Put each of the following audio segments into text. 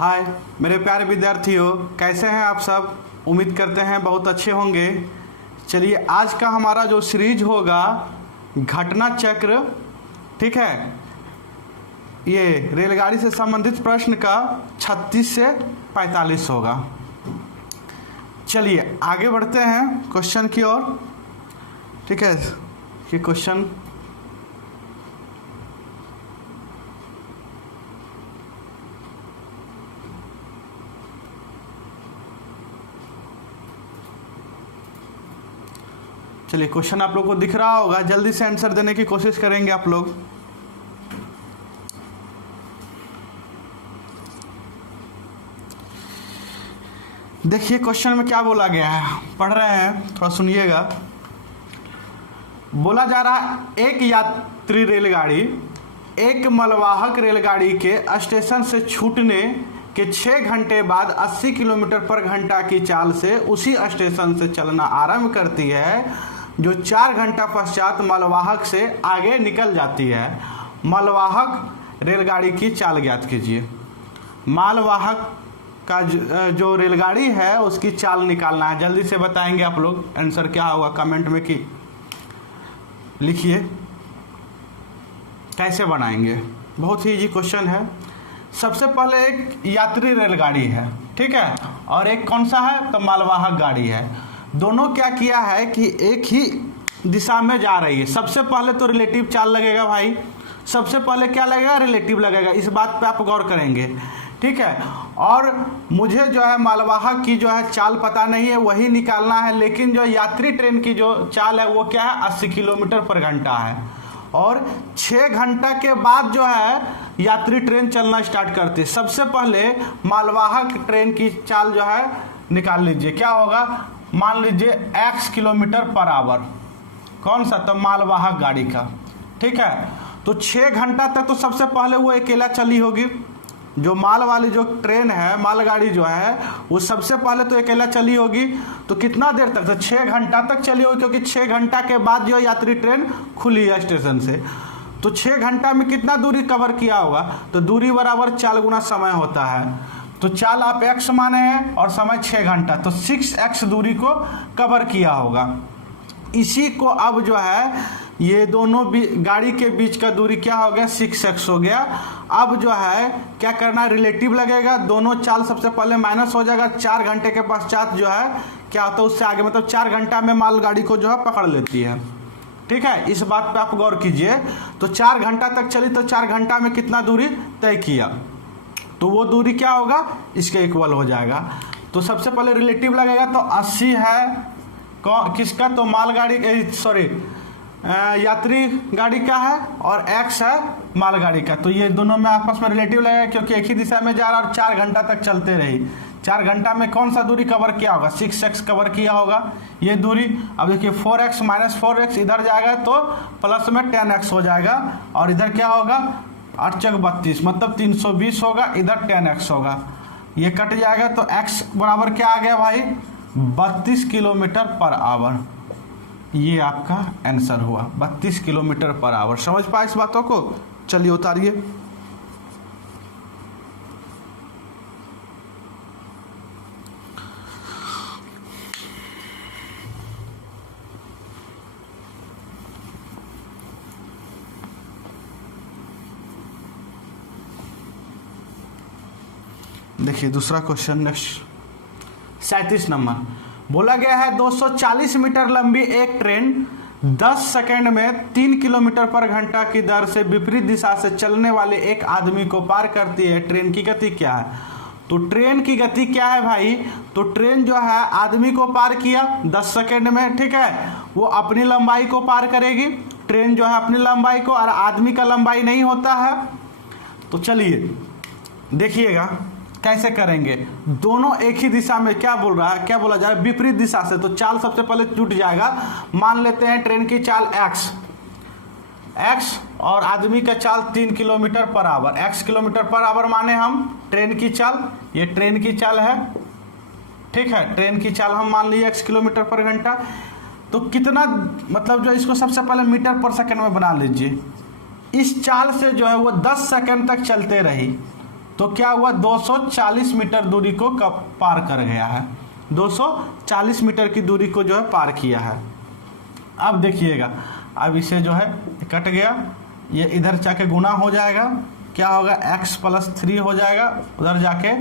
हाय मेरे प्यारे विद्यार्थियों, कैसे हैं आप सब। उम्मीद करते हैं बहुत अच्छे होंगे। चलिए आज का हमारा जो सीरीज होगा घटना चक्र, ठीक है, ये रेलगाड़ी से संबंधित प्रश्न का 36 से 45 होगा। चलिए आगे बढ़ते हैं क्वेश्चन की ओर, ठीक है। कि क्वेश्चन चलिए क्वेश्चन आप लोग को दिख रहा होगा, जल्दी से आंसर देने की कोशिश करेंगे आप लोग। देखिए क्वेश्चन में क्या बोला गया है, पढ़ रहे हैं, थोड़ा सुनिएगा। बोला जा रहा है एक यात्री रेलगाड़ी एक मालवाहक रेलगाड़ी के स्टेशन से छूटने के 6 घंटे बाद 80 किलोमीटर पर घंटा की चाल से उसी स्टेशन से चलना आरंभ करती है, जो 4 घंटा पश्चात मालवाहक से आगे निकल जाती है। मालवाहक रेलगाड़ी की चाल ज्ञात कीजिए। मालवाहक का जो रेलगाड़ी है उसकी चाल निकालना है। जल्दी से बताएंगे आप लोग, आंसर क्या होगा कमेंट में कि लिखिए कैसे बनाएंगे। बहुत ही इजी क्वेश्चन है। सबसे पहले एक यात्री रेलगाड़ी है, ठीक है, और एक कौन सा है, तो मालवाहक गाड़ी है। दोनों क्या किया है कि एक ही दिशा में जा रही है। सबसे पहले तो रिलेटिव चाल लगेगा भाई, सबसे पहले क्या लगेगा, रिलेटिव लगेगा। इस बात पे आप गौर करेंगे, ठीक है। और मुझे जो है मालवाहक की जो है चाल पता नहीं है, वही निकालना है। लेकिन जो यात्री ट्रेन की जो चाल है वो क्या है, 80 किलोमीटर पर घंटा है। और 6 घंटा के बाद जो है यात्री ट्रेन चलना स्टार्ट करती है। सबसे पहले मालवाहक ट्रेन की चाल जो है निकाल लीजिए। क्या होगा, मान लीजिए x किलोमीटर पर आवर, कौन सा, तो मालवाहक गाड़ी का, ठीक है। तो 6 घंटा तक तो सबसे पहले वो अकेला चली होगी। जो माल वाली जो ट्रेन है, मालगाड़ी जो है, वो सबसे पहले तो अकेला चली होगी। तो कितना देर तक, तो 6 घंटा तक चली होगी, क्योंकि 6 घंटा के बाद जो यात्री ट्रेन खुली है स्टेशन से। तो 6 घंटा में कितना दूरी कवर किया होगा, तो दूरी बराबर चाल गुना समय होता है। तो चाल आप x माने हैं और समय 6 घंटा, तो 6x दूरी को कवर किया होगा। इसी को अब जो है ये दोनों गाड़ी के बीच का दूरी क्या हो गया, 6x हो गया। अब जो है क्या करना है, रिलेटिव लगेगा। दोनों चाल सबसे पहले माइनस हो जाएगा। 4 घंटे के पश्चात जो है क्या होता है, उससे आगे मतलब 4 घंटा में मालगाड़ी को जो है पकड़ लेती है, ठीक है। इस बात पे आप गौर कीजिए। तो 4 घंटा तक चली, तो 4 घंटा में कितना दूरी तय किया, तो वो दूरी क्या होगा, इसके इक्वल हो जाएगा। तो सबसे पहले रिलेटिव लगेगा, तो 80 है किसका, तो मालगाड़ी, सॉरी यात्री गाड़ी का है, और x है मालगाड़ी का। तो ये दोनों में आपस में रिलेटिव लगेगा, क्योंकि एक ही दिशा में जा रहा है और 4 घंटा तक चलते रही। 4 घंटा में कौन सा दूरी कवर किया होगा, 6x कवर किया होगा ये दूरी। अब देखिए 4x माइनस 4x इधर जाएगा तो प्लस में 10x हो जाएगा, और इधर क्या होगा, 8 चौक 32 मतलब 320 होगा, इधर 10x होगा, ये कट जाएगा। तो x बराबर क्या आ गया भाई, 32 किलोमीटर पर आवर। ये आपका आंसर हुआ 32 किलोमीटर पर आवर। समझ पाए इस बातों को। चलिए उतारिए। देखिए दूसरा क्वेश्चन नेक्स्ट 37 नंबर। बोला गया है 240 मीटर लंबी एक ट्रेन 10 सेकंड में 3 किलोमीटर पर घंटा की दर से विपरीत दिशा से चलने वाले एक आदमी को पार करती है। ट्रेन की गति क्या है, तो ट्रेन की गति क्या है भाई, तो ट्रेन जो है आदमी को पार किया 10 सेकंड में, ठीक है। वो अपनी लंबाई को पार करेगी, ट्रेन जो है अपनी लंबाई को, और आदमी का लंबाई नहीं होता है। तो चलिए देखिएगा कैसे करेंगे। दोनों एक ही दिशा में, क्या बोल रहा है, क्या बोला जाए, विपरीत दिशा से। तो चाल सबसे पहले जुट जाएगा। मान लेते हैं ट्रेन की चाल x और आदमी का चाल 3 kilometre per hour. x kilometre per hour माने हम ट्रेन की चाल, ये ट्रेन की चाल है, ठीक है। ट्रेन की चाल हम मान लिए x किलोमीटर पर घंटा। तो कितना, मतलब जो इसको सबसे पहले मीटर पर सेकंड में बना लीजिए। इस चाल से जो है वो 10 सेकंड तक चलते रही, तो क्या हुआ, 240 मीटर दूरी को पार कर गया है, 240 मीटर की दूरी को जो है पार किया है। अब देखिएगा, अब इसे जो है कट गया, ये इधर जाके गुना हो जाएगा, क्या होगा x + 3 हो जाएगा, उधर जाके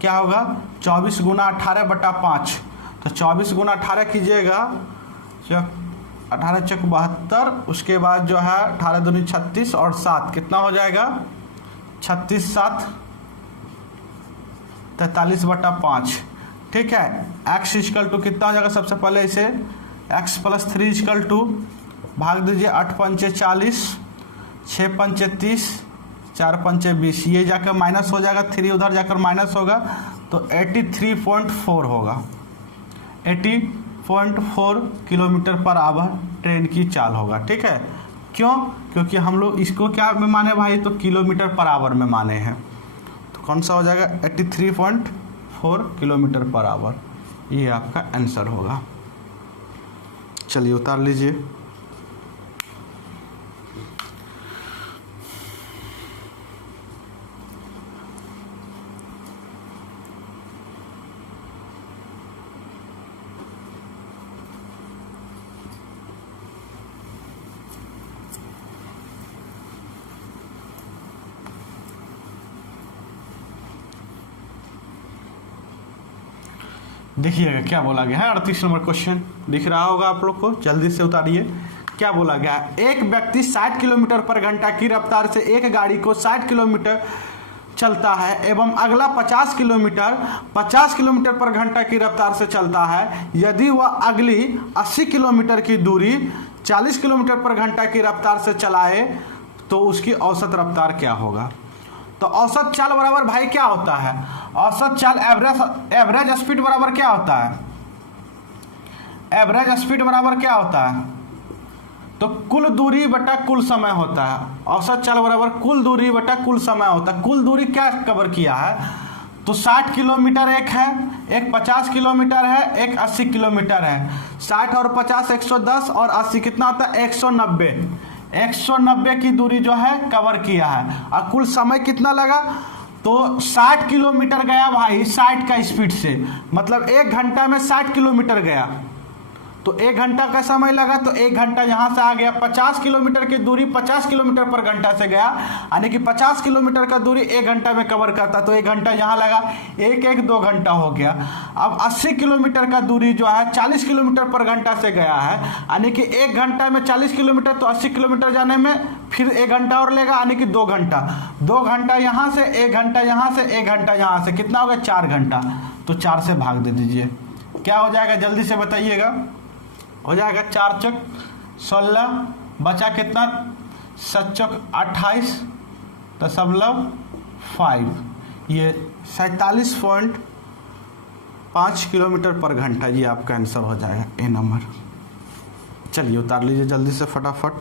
क्या होगा 24 × 18/5, तो 24 × 18 कीजिएगा, 18 × 72, उसके बाद जो है 18 दूनी 36 और 7 कितना हो जाएगा 36 7 43/5। ठीक है, x = कितना हो जाएगा, सबसे पहले इसे x + 3 = भाग दीजिए, 8 × 5 = 40, 6 × 5 = 30, 4 × 5 = 20, ये जाकर माइनस हो जाएगा, 3 उधर जाकर माइनस होगा, तो 83.4 होगा, 80.4 km/h ट्रेन की चाल होगा। ठीक है, क्यों, क्योंकि हम लोग इसको क्या में माने भाई, तो km/h में माने हैं, तो कौन सा हो जाएगा 83.4 km/h, ये आपका आंसर होगा। चलिए उतार लीजिए। देखिएगा क्या बोला गया है, 38 नंबर क्वेश्चन दिख रहा होगा आप लोग को, जल्दी से उतारिए। क्या बोला गया है, एक व्यक्ति 60 किलोमीटर/घंटा की रफ्तार से एक गाड़ी को 60 किलोमीटर चलता है एवं अगला 50 किलोमीटर/घंटा की रफ्तार से चलता है। यदि वह अगली 80 किलोमीटर की दूरी 40 किलोमीटर/घंटा की रफ्तार से चलाए तो उसकी औसत रफ्तार क्या होगा। तो औसत चाल बराबर भाई क्या होता है, औसत चाल एवरेज स्पीड बराबर क्या होता है, एवरेज स्पीड बराबर क्या होता है, तो कुल दूरी बटा कुल समय होता है। औसत चाल बराबर कुल दूरी बटा कुल समय होता है। कुल दूरी क्या कवर किया है, तो 60 किलोमीटर एक है, एक 50 किलोमीटर है, एक 80 किलोमीटर है। 60 और 50 110 और 80 कितना होता है 190, 190 की दूरी जो है कवर किया है। और कुल समय कितना लगा, तो 60 किलोमीटर गया भाई 60 का स्पीड से, मतलब 1 घंटा में 60 किलोमीटर गया, तो 1 घंटा का समय लगा, तो 1 घंटा यहाँ से आ गया। 50 किलोमीटर की दूरी 50 किलोमीटर/घंटा से गया, यानी कि 50 किलोमीटर का दूरी 1 घंटा में कवर करता, तो 1 घंटा यहाँ लगा, 2 घंटा हो गया। अब 80 किलोमीटर का दूरी जो है 40 किलोमीटर/घंटा से गया है, यानी कि 1 घंटा में 40 किलोमीटर, तो 80 किलोमीटर जाने में फिर 1 घंटा और लेगा, यानी कि 2 घंटा। 2 घंटा यहाँ से, 1 घंटा यहाँ से, 1 घंटा यहाँ से, कितना हो गया 4 घंटा। तो 4 से भाग दे दीजिए, क्या हो जाएगा जल्दी से बताइएगा, हो जाएगा 4 × 16, बचा कितना 7 × 28 .5, ये 47.5 किलोमीटर/घंटा, ये आपका आंसर हो जाएगा ए नंबर। चलिए उतार लीजिए जल्दी से फटाफट।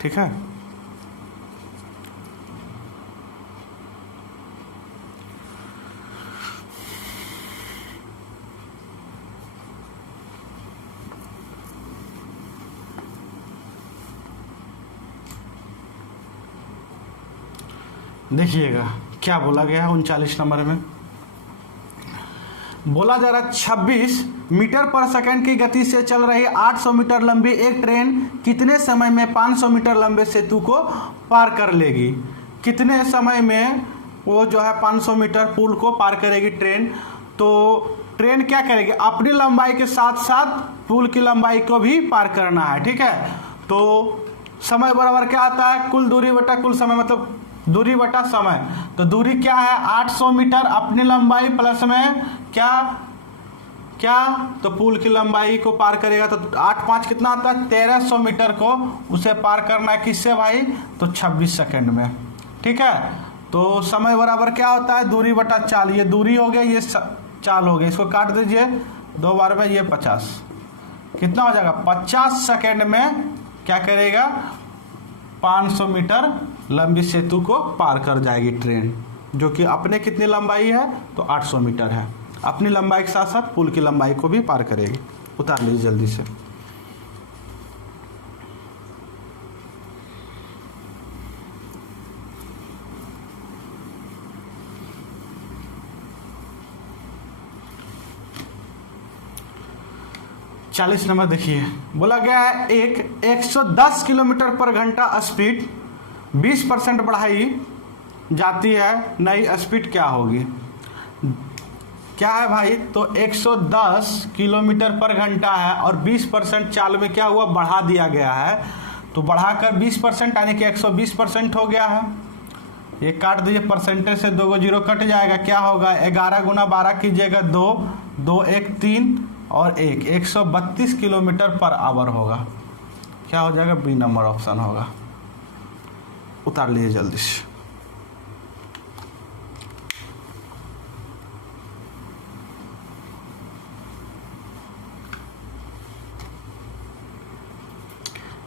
ठीक है, देखिएगा क्या बोला गया है 39 नंबर में। बोला जा रहा 26 मीटर/सेकंड की गति से चल रही 800 मीटर लंबी एक ट्रेन कितने समय में 500 मीटर लंबे सेतु को पार कर लेगी। कितने समय में वो जो है 500 मीटर पुल को पार करेगी ट्रेन। तो ट्रेन क्या करेगी, अपनी लंबाई के साथ साथ पुल की लंबाई को भी पार करना है। ठीक है, तो समय बराबर क्या आता है, कुल दूरी बटा कुल समय, मतलब दूरी बटा समय। तो दूरी क्या है 800 मीटर, अपनी लंबाई प्लस में क्या तो पुल की लंबाई को पार करेगा, तो 8 × 5 कितना आता है 1300 मीटर को उसे पार करना है किससे भाई, तो 26 सेकंड में। ठीक है, तो समय बराबर क्या होता है दूरी बटा चाल, ये दूरी हो गया, ये चाल हो गया, इसको काट दीजिए 2 बार में, ये 50 कितना हो जाएगा 50 सेकंड में क्या करेगा 500 मीटर लंबी सेतु को पार कर जाएगी ट्रेन, जो कि अपने कितनी लंबाई है तो 800 मीटर है। अपनी लंबाई के साथ साथ पुल की लंबाई को भी पार करेगी। उतार लीजिए जल्दी से। 40 नंबर देखिए, बोला गया है एक 110 किलोमीटर पर घंटा स्पीड 20% बढ़ाई जाती है, नई स्पीड क्या होगी? क्या है भाई? तो 110 किलोमीटर पर घंटा है और 20% चाल में क्या हुआ, बढ़ा दिया गया है। तो बढ़ाकर 20% यानी कि 120% हो गया है। ये काट दीजिए, परसेंटेज से 2 जीरो कट जाएगा, क्या होगा? 11 गुना 12 कीजिएगा 2, 2 1 3 और 1, 132 किलोमीटर पर आवर होगा। क्या हो जाएगा? बी नंबर ऑप्शन होगा। उतार लीजिए जल्दी से।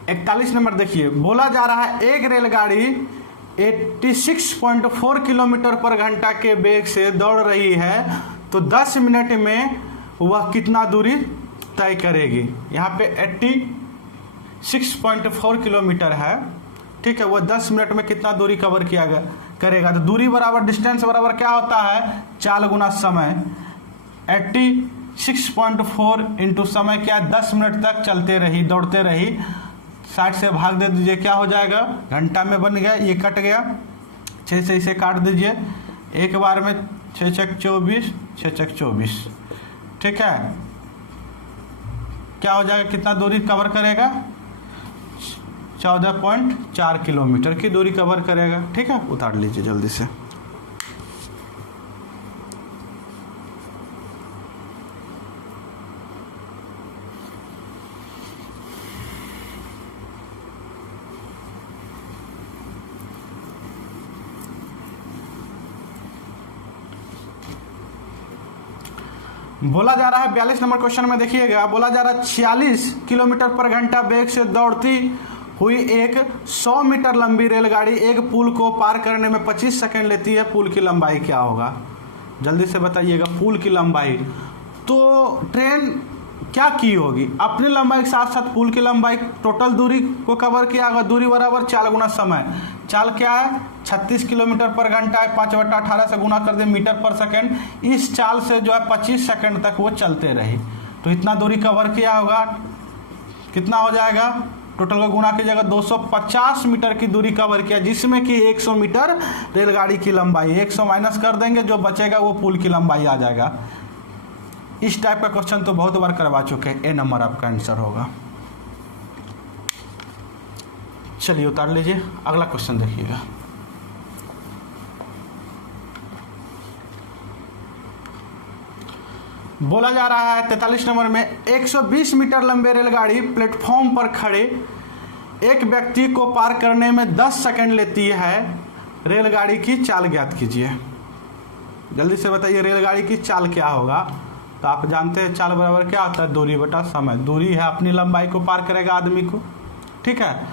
इकतालीस नंबर देखिए, बोला जा रहा है एक रेलगाड़ी 86.4 किलोमीटर पर घंटा के वेग से दौड़ रही है, तो 10 मिनट में वह कितना दूरी तय करेगी? यहाँ पे 86.4 किलोमीटर है, ठीक है। वह 10 मिनट में कितना दूरी कवर किया करेगा? तो दूरी बराबर डिस्टेंस बराबर क्या होता है? चाल गुना समय। 86.4 इंटू समय क्या है? 10 मिनट तक चलते रही, दौड़ते रही। 60 से भाग दे दीजिए, क्या हो जाएगा? घंटा में बन गया, ये कट गया। 6 से इसे काट दीजिए, एक बार में 6 छक 24, 6 छक 24, ठीक है। क्या हो जाएगा? कितना दूरी कवर करेगा? 14.4 किलोमीटर की दूरी कवर करेगा, ठीक है। उतार लीजिए जल्दी से। बोला जा रहा है 42 नंबर क्वेश्चन में देखिएगा, बोला जा रहा है 46 किलोमीटर पर घंटा वेग से दौड़ती हुई एक 100 मीटर लंबी रेलगाड़ी एक पुल को पार करने में 25 सेकंड लेती है, पुल की लंबाई क्या होगा? जल्दी से बताइएगा। पुल की लंबाई, तो ट्रेन क्या की होगी? अपनी लंबाई के साथ साथ पुल की लंबाई, टोटल दूरी को कवर किया होगा। दूरी बराबर चाल गुना समय। चाल क्या है? 36 किलोमीटर पर घंटा है, 5/18 से गुना कर दे मीटर पर सेकंड। इस चाल से जो है 25 सेकंड तक वो चलते रही, तो इतना दूरी कवर किया होगा। कितना हो जाएगा? टोटल को गुना कीजिएगा, 250 मीटर की दूरी कवर किया, जिसमें कि 100 मीटर रेलगाड़ी की लंबाई। 100 माइनस कर देंगे, जो बचेगा वो पुल की लंबाई आ जाएगा। इस टाइप का क्वेश्चन तो बहुत बार करवा चुके हैं। ए नंबर आपका आंसर होगा। चलिए उतार लीजिए, अगला क्वेश्चन देखिएगा। बोला जा रहा है 43 नंबर में 120 मीटर लंबे रेलगाड़ी प्लेटफॉर्म पर खड़े एक व्यक्ति को पार करने में 10 सेकंड लेती है। रेलगाड़ी की चाल ज्ञात कीजिए। जल्दी से बताइए, रेलगाड़ी की चाल क्या होगा? तो आप जानते हैं चाल बराबर क्या होता है? दूरी बटा समय। दूरी है अपनी लंबाई को पार करेगा आदमी को, ठीक है।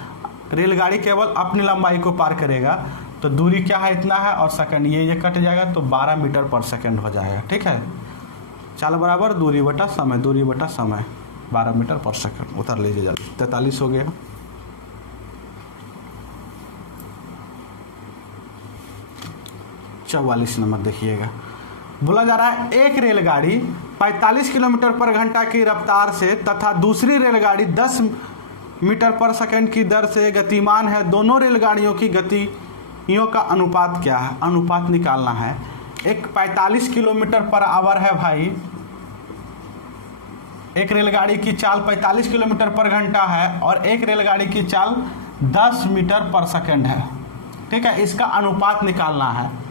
रेलगाड़ी केवल अपनी लंबाई को पार करेगा, तो दूरी क्या है? इतना है, और सेकंड ये कट जाएगा, तो 12 मीटर पर सेकंड हो जाएगा, ठीक है। चाल बराबर दूरी बटा समय, दूरी बटा समय, 12 मीटर पर सेकंड। उतार लीजिए जल्दी। 43 हो गया। चौवालीस नंबर देखिएगा, बोला जा रहा है एक रेलगाड़ी 45 किलोमीटर पर घंटा की रफ्तार से तथा दूसरी रेलगाड़ी 10 मीटर पर सेकंड की दर से गतिमान है। दोनों रेलगाड़ियों की गतियों का अनुपात क्या है? अनुपात निकालना है। एक 45 किलोमीटर पर आवर है भाई, एक रेलगाड़ी की चाल 45 किलोमीटर पर घंटा है, और एक रेलगाड़ी की चाल 10 मीटर पर सेकंड है, ठीक है। इसका अनुपात निकालना है।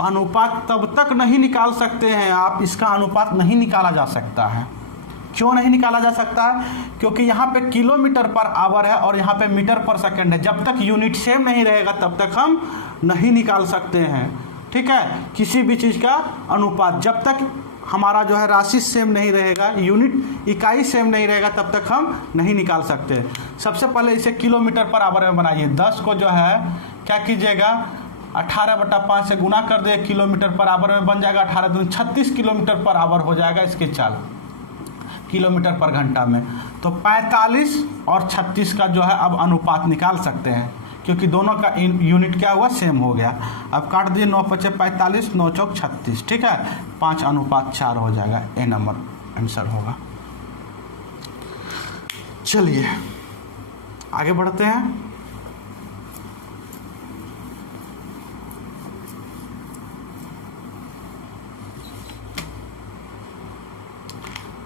अनुपात तब तक नहीं निकाल सकते हैं आप, इसका अनुपात नहीं निकाला जा सकता है। क्यों नहीं निकाला जा सकता है? क्योंकि यहाँ पे किलोमीटर पर आवर है और यहाँ पे मीटर पर सेकंड है। जब तक यूनिट सेम नहीं रहेगा तब तक हम नहीं निकाल सकते हैं, ठीक है। किसी भी चीज़ का अनुपात जब तक हमारा जो है राशि सेम नहीं रहेगा, यूनिट इकाई सेम नहीं रहेगा, तब तक हम नहीं निकाल सकते। सबसे पहले इसे किलोमीटर पर आवर में बनाइए। 10 को जो है क्या कीजिएगा, 18/5 से गुना कर दे, किलोमीटर पर आवर में बन जाएगा 18 दूनी 36 किलोमीटर पर आवर हो जाएगा इसकी चाल किलोमीटर पर घंटा में। तो 45 और 36 का जो है अब अनुपात निकाल सकते हैं, क्योंकि दोनों का यूनिट क्या हुआ? सेम हो गया। अब काट दिए, 9×5 = 45, 9×4 = 36, ठीक है। 5:4 हो जाएगा। ए नंबर आंसर होगा। चलिए आगे बढ़ते हैं।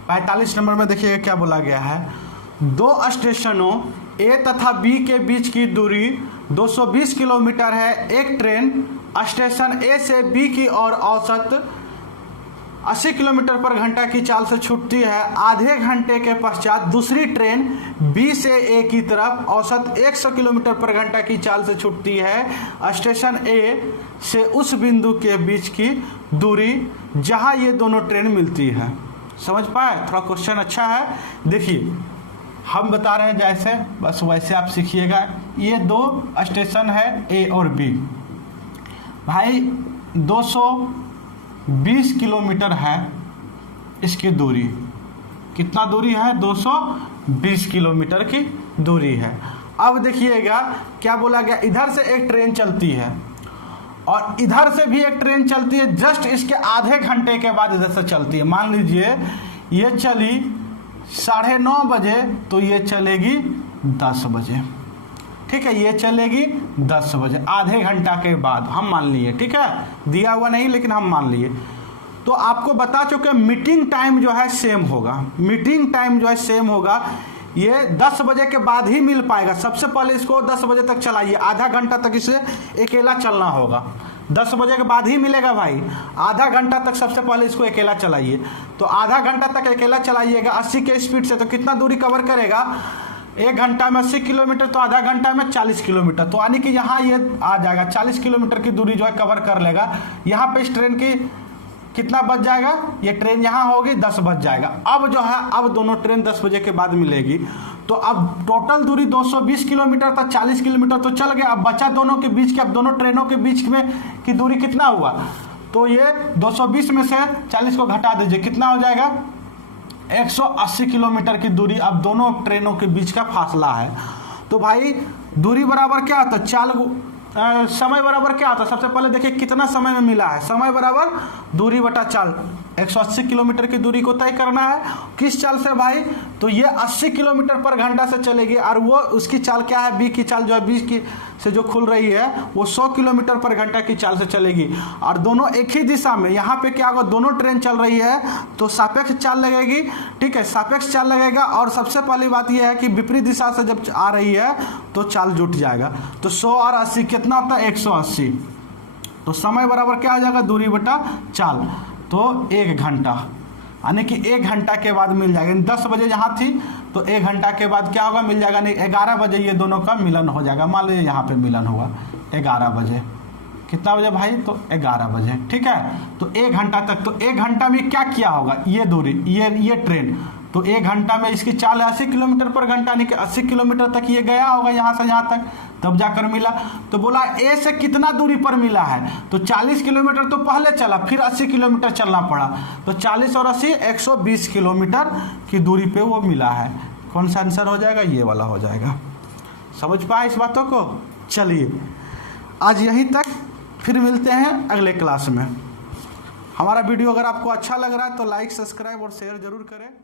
पैंतालीस नंबर में देखिएगा क्या बोला गया है। दो स्टेशनों ए तथा बी के बीच की दूरी 220 किलोमीटर है। एक ट्रेन स्टेशन ए से बी की ओर औसत 80 किलोमीटर पर घंटा की चाल से छूटती है। आधे घंटे के पश्चात दूसरी ट्रेन बी से ए की तरफ औसत 100 किलोमीटर पर घंटा की चाल से छूटती है। स्टेशन ए से उस बिंदु के बीच की दूरी जहां ये दोनों ट्रेन मिलती है। समझ पाए? थोड़ा क्वेश्चन अच्छा है। देखिए हम बता रहे हैं जैसे, बस वैसे आप सीखिएगा। ये दो स्टेशन है ए और बी भाई, 220 किलोमीटर है इसकी दूरी। कितना दूरी है? 220 किलोमीटर की दूरी है। अब देखिएगा क्या बोला गया, इधर से एक ट्रेन चलती है और इधर से भी एक ट्रेन चलती है। जस्ट इसके आधे घंटे के बाद इधर से चलती है। मान लीजिए ये चली 9:30 बजे, तो ये चलेगी 10 बजे। ठीक है, ये चलेगी 10 बजे, आधे घंटा के बाद हम मान लिए। ठीक है, दिया हुआ नहीं लेकिन हम मान लिए। तो आपको बता चुके मीटिंग टाइम जो है सेम होगा। मीटिंग टाइम जो है सेम होगा। ये 10 बजे के बाद ही मिल पाएगा। सबसे पहले इसको 10 बजे तक चलाइए, आधा घंटा तक इसे अकेला चलना होगा। 10 बजे के बाद ही मिलेगा भाई। आधा घंटा तक सबसे पहले इसको अकेला चलाइए। तो आधा घंटा तक अकेला चलाइएगा 80 के स्पीड से, तो कितना दूरी कवर करेगा? 1 घंटा में 80 किलोमीटर, तो आधा घंटा में 40 किलोमीटर। तो यानी कि यहाँ ये आ जाएगा 40 किलोमीटर की दूरी जो है कवर कर लेगा। यहाँ पे इस ट्रेन की कितना बच जाएगा? ये ट्रेन यहाँ होगी 10 बज जाएगा। अब जो है अब दोनों ट्रेन 10 बजे के बाद मिलेगी। तो अब टोटल दूरी 220 किलोमीटर था, 40 किलोमीटर तो चल गया। अब बचा दोनों के बीच के, अब दोनों ट्रेनों के बीच में की दूरी कितना हुआ? तो ये 220 में से 40 को घटा दीजिए, कितना हो जाएगा? 180 किलोमीटर की दूरी अब दोनों ट्रेनों के बीच का फासला है। तो भाई दूरी बराबर क्या होता है? समय बराबर क्या होता है? सबसे पहले देखिए कितना समय में मिला है। समय बराबर दूरी बटा चाल। 180 किलोमीटर की दूरी को तय करना है। किस चाल से भाई? तो ये 80 किलोमीटर पर घंटा से चलेगी और वो उसकी चाल क्या है? बी की चाल जो है बी की से जो खुल रही है वो 100 किलोमीटर पर घंटा की चाल से चलेगी। और दोनों एक ही दिशा में, यहाँ पे क्या होगा? दोनों ट्रेन चल रही है तो सापेक्ष चाल लगेगी। ठीक है, सापेक्ष चाल लगेगा। और सबसे पहली बात यह है कि विपरीत दिशा से जब आ रही है तो चाल जुट जाएगा। तो 100 और 80 कितना होता है? 180। तो समय बराबर क्या हो जाएगा? दूरी बटा चाल। तो 1 घंटा, यानी कि 1 घंटा के बाद मिल जाएगा। 10 बजे यहाँ थी तो 1 घंटा के बाद क्या होगा? मिल जाएगा। नहीं, 11 बजे ये दोनों का मिलन हो जाएगा। मान लीजिए यहाँ पे मिलन हुआ 11 बजे। कितना बजे भाई? तो 11 बजे। ठीक है, तो 1 घंटा तक। तो 1 घंटा में क्या किया होगा? ये दूरी, ये ट्रेन, तो 1 घंटा में इसकी चाल 80 किलोमीटर पर घंटा, यानी कि 80 किलोमीटर तक ये गया होगा यहाँ से यहाँ तक, तब जाकर मिला। तो बोला ए से कितना दूरी पर मिला है? तो 40 किलोमीटर तो पहले चला, फिर 80 किलोमीटर चलना पड़ा। तो 40 और 80 120 किलोमीटर की दूरी पे वो मिला है। कौन सा आंसर हो जाएगा? ये वाला हो जाएगा। समझ पाए इस बातों को? चलिए आज यहीं तक, फिर मिलते हैं अगले क्लास में। हमारा वीडियो अगर आपको अच्छा लग रहा है तो लाइक, सब्सक्राइब और शेयर जरूर करें।